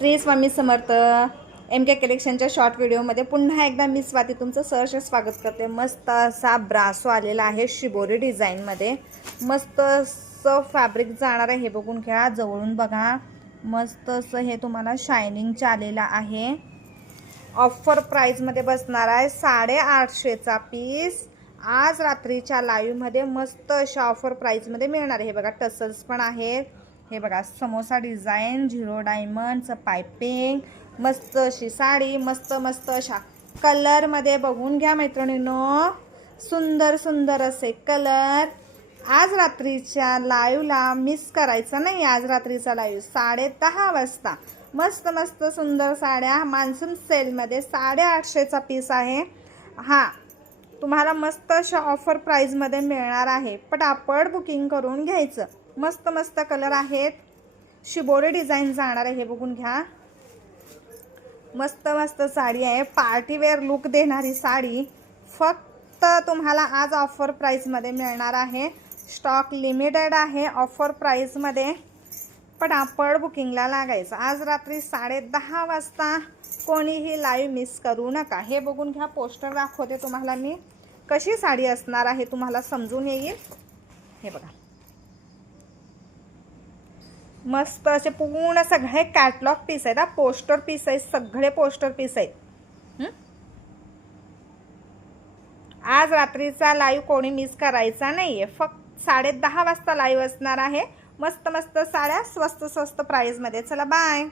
Shri Swami Samarth M के कलेक्शनच्या short व्हिडिओमध्ये पुन्हा एकदा मी स्वाती तुमचं सहर्ष स्वागत करते। मस्त असा ब्रासो आलेला आहे शिबोरी डिझाईनमध्ये। मस्त असं फॅब्रिक जाणार आहे, हे बघून घ्या, जवळून बघा। मस्त असं हे तुम्हाला शायनिंगचं आलेला आहे। ऑफर प्राइसमध्ये बसणार आहे 850चा पीस। आज रात्रीच्या लाईव्हमध्ये मस्त अशा ऑफर प्राइसमध्ये मिळणार आहे। हे बघा, टसल्स पण आहेत। हे बघा, समोसा डिझाइन, झिरो डायमंडचं पाइपिंग, मस्त अशी साडी, मस्त मस्त अशा कलरमध्ये बघून घ्या मैत्रिणींनो। सुंदर सुंदर असे कलर। आज रात्रीच्या लाईव्हला मिस करायचं नाही। आज रात्रीचा लाईव्ह 10:30 वाजता मस्त मस्त सुंदर साड्या मान्सून सेलमध्ये 850चा पीस आहे। हा तुम्हाला मस्त अशा ऑफर प्राइसमध्ये मिळणार आहे। पटापट बुकिंग करून घ्यायचं। मस्त मस्त कलर आहेत। शिबोरी डिझाइन जाणार आहे, हे बघून घ्या। मस्त मस्त साडी आहे, पार्टी वेअर लुक देणारी साडी फक्त तुम्हाला आज ऑफर प्राइसमध्ये मिळणार आहे। स्टॉक लिमिटेड आहे ऑफर प्राइसमध्ये। पटापट बुकिंगला लागायचं। आज रात्री 10:30 वाजता कोणीही लाईव्ह मिस करू नका। हे बघून घ्या, पोस्टर दाखवते तुम्हाला मी, कशी साडी असणार आहे तुम्हाला समजून येईल। हे बघा, मस्त असे पूर्ण सगळे कॅटलॉग पीस आहेत। पोस्टर पीस आहेत, सगळे पोस्टर पीस आहेत। आज रात्रीचा लाईव्ह कोणी मिस करायचा नाहीये। फक्त 10:30 वाजता लाईव्ह असणार आहे। मस्त मस्त साड्या स्वस्त स्वस्त प्राइस मध्ये। चला बाय।